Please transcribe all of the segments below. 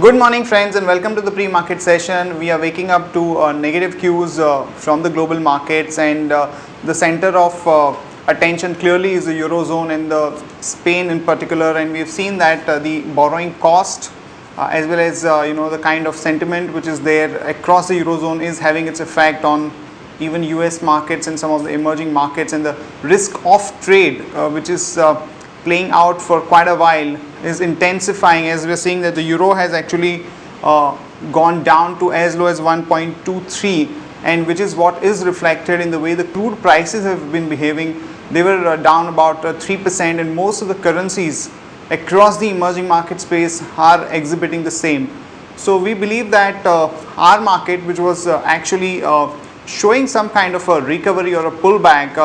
Good morning friends and welcome to the pre-market session. We are waking up to negative cues from the global markets, and the center of attention clearly is the Eurozone and the Spain in particular, and we have seen that the borrowing cost as well as the kind of sentiment which is there across the Eurozone is having its effect on even US markets and some of the emerging markets, and the risk of trade which is playing out for quite a while is intensifying, as we are seeing that the euro has actually gone down to as low as 1.23, and which is what is reflected in the way the crude prices have been behaving. They were down about 3%, and most of the currencies across the emerging market space are exhibiting the same. So we believe that our market, which was actually showing some kind of a recovery or a pullback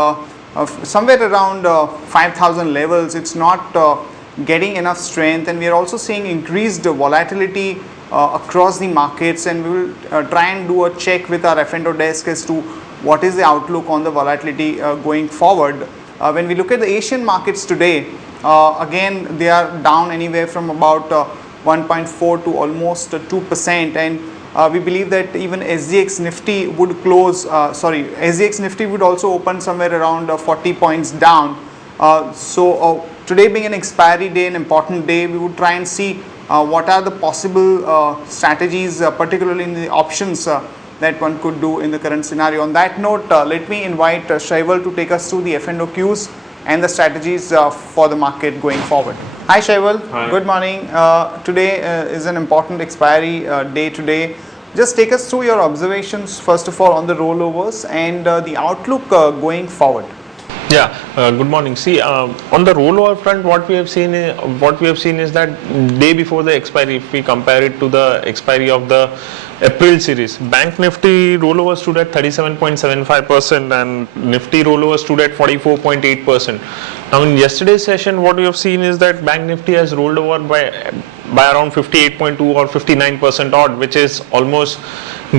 somewhere around 5,000 levels, it's not getting enough strength, and we are also seeing increased volatility across the markets, and we will try and do a check with our F&O desk as to what is the outlook on the volatility going forward. When we look at the Asian markets today, again they are down anywhere from about 1.4 to almost 2%, and we believe that even SGX Nifty would close, SGX Nifty would also open somewhere around 40 points down. So today being an expiry day, an important day, we would try and see what are the possible strategies, particularly in the options that one could do in the current scenario. On that note, let me invite Shaival to take us through the F&O cues and the strategies for the market going forward. Hi Shaival. Hi. Good morning. Today is an important expiry day today. Just take us through your observations first of all on the rollovers and the outlook going forward. Yeah, good morning. See, on the rollover front, what we have seen is that day before the expiry, if we compare it to the expiry of the April series, Bank Nifty rollover stood at 37.75% and Nifty rollover stood at 44.8%. Now in yesterday's session, what we have seen is that Bank Nifty has rolled over by around 58.2 or 59% odd, which is almost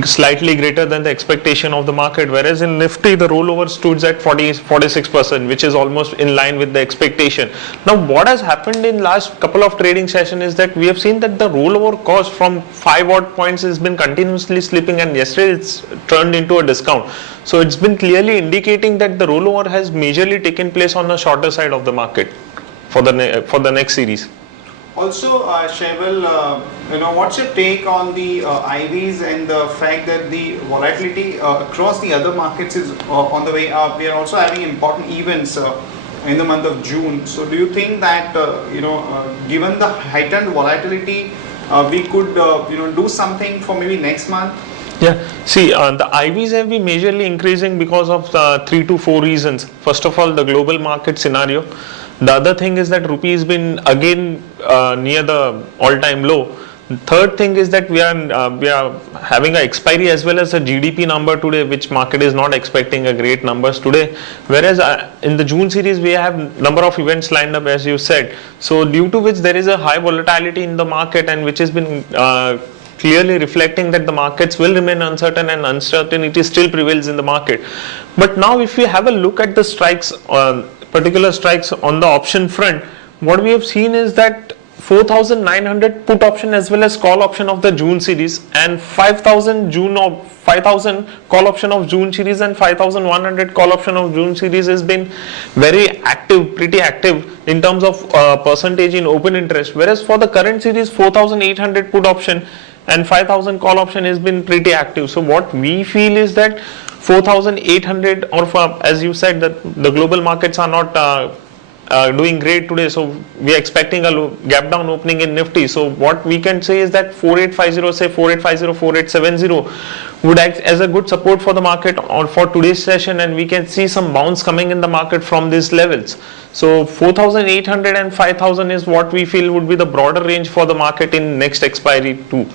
slightly greater than the expectation of the market, whereas in Nifty the rollover stood at 46%, which is almost in line with the expectation. Now what has happened in last couple of trading sessions is that we have seen that the rollover cost from 5 odd points has been continuously slipping, and yesterday it's turned into a discount. So it's been clearly indicating that the rollover has majorly taken place on the shorter side of the market for the next series. Also, Shaival, what's your take on the IVs and the fact that the volatility across the other markets is on the way up? We are also having important events in the month of June. So, do you think that given the heightened volatility, we could do something for maybe next month? Yeah, see, the IVs have been majorly increasing because of 3 to 4 reasons. First of all, the global market scenario. The other thing is that rupee has been again near the all-time low. The third thing is that we are having an expiry as well as a GDP number today, which market is not expecting a great numbers today. Whereas in the June series we have number of events lined up, as you said. So due to which there is a high volatility in the market, and which has been clearly reflecting that the markets will remain uncertain and uncertainty still prevails in the market. But now if we have a look at the strikes, particular strikes on the option front, what we have seen is that 4,900 put option as well as call option of the June series, and 5,000 call option of June series and 5,100 call option of June series has been very active, pretty active in terms of percentage in open interest. Whereas for the current series, 4,800 put option and 5,000 call option has been pretty active. So what we feel is that 4,800, or as you said, that the global markets are not doing great today, so we are expecting a gap down opening in Nifty. So what we can say is that 4850, say 4850, 4870 would act as a good support for the market or for today's session, and we can see some bounce coming in the market from these levels. So 4,800 and 5,000 is what we feel would be the broader range for the market in next expiry too.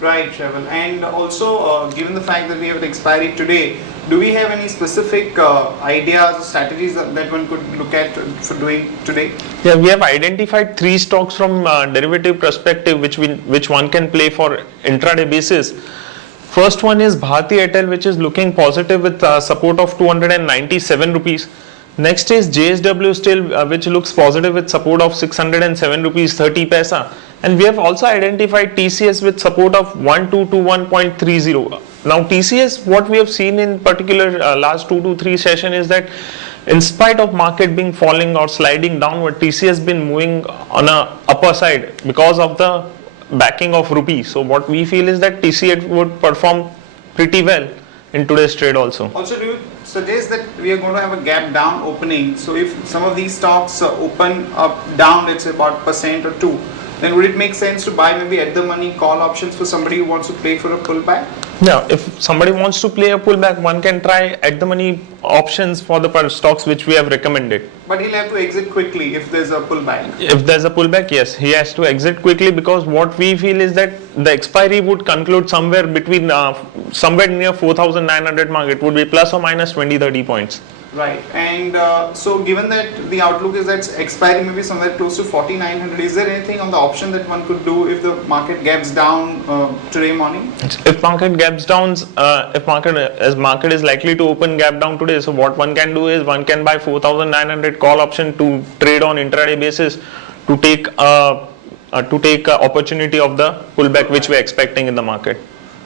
Right, Shaival. And also, given the fact that we have the expiry today, do we have any specific ideas or strategies that one could look at for doing today? Yeah, we have identified 3 stocks from derivative perspective which one can play for intraday basis. First one is Bharti Airtel, which is looking positive with support of 297 rupees. Next is JSW Steel, which looks positive with support of 607 rupees 30 paisa. And we have also identified TCS with support of 12 to 1.30. Now TCS, what we have seen in particular last 2 to 3 session is that in spite of market being falling or sliding downward, TCS has been moving on a upper side because of the backing of rupee. So what we feel is that TCS would perform pretty well in today's trade also. Also, do you suggest that we are going to have a gap down opening? So if some of these stocks open up down, let's say about % or 2, then would it make sense to buy maybe at the money call options for somebody who wants to play for a pullback? Yeah, if somebody wants to play a pullback, one can try at the money options for the stocks which we have recommended. But he'll have to exit quickly if there's a pullback. If there's a pullback, yes, he has to exit quickly, because what we feel is that the expiry would conclude somewhere between somewhere near 4,900 mark. It would be plus or minus 20-30 points. Right, and so given that the outlook is that expiry maybe somewhere close to 4,900, is there anything on the option that one could do if the market gaps down today morning? If market gaps down, if market is likely to open gap down today, so what one can do is one can buy 4,900 call option to trade on intraday basis to take opportunity of the pullback which we are expecting in the market.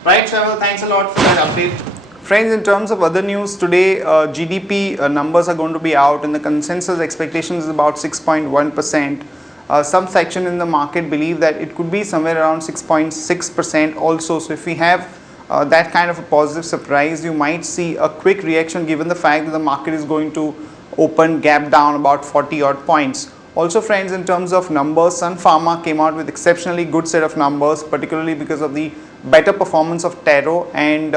Right, Trevor, thanks a lot for that update. Friends, in terms of other news today, GDP numbers are going to be out, and the consensus expectation is about 6.1%. Some section in the market believe that it could be somewhere around 6.6% also. So if we have that kind of a positive surprise, you might see a quick reaction given the fact that the market is going to open gap down about 40 odd points. Also friends, in terms of numbers, Sun Pharma came out with exceptionally good set of numbers, particularly because of the better performance of Taro, and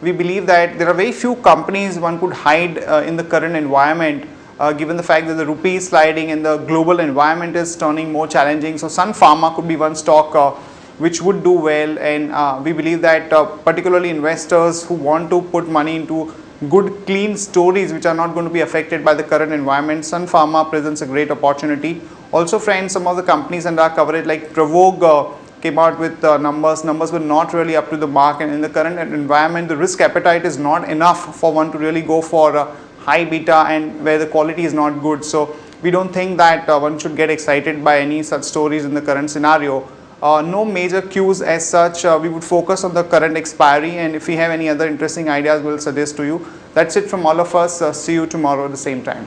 we believe that there are very few companies one could hide in the current environment, given the fact that the rupee is sliding and the global environment is turning more challenging. So Sun Pharma could be one stock which would do well, and we believe that particularly investors who want to put money into good clean stories which are not going to be affected by the current environment, Sun Pharma presents a great opportunity. Also friends, some of the companies under our coverage like Provogue came out with numbers were not really up to the mark, and in the current environment the risk appetite is not enough for one to really go for a high beta and where the quality is not good. So we don't think that one should get excited by any such stories in the current scenario. No major cues as such. We would focus on the current expiry, and if we have any other interesting ideas we'll suggest to you. That's it from all of us. See you tomorrow at the same time.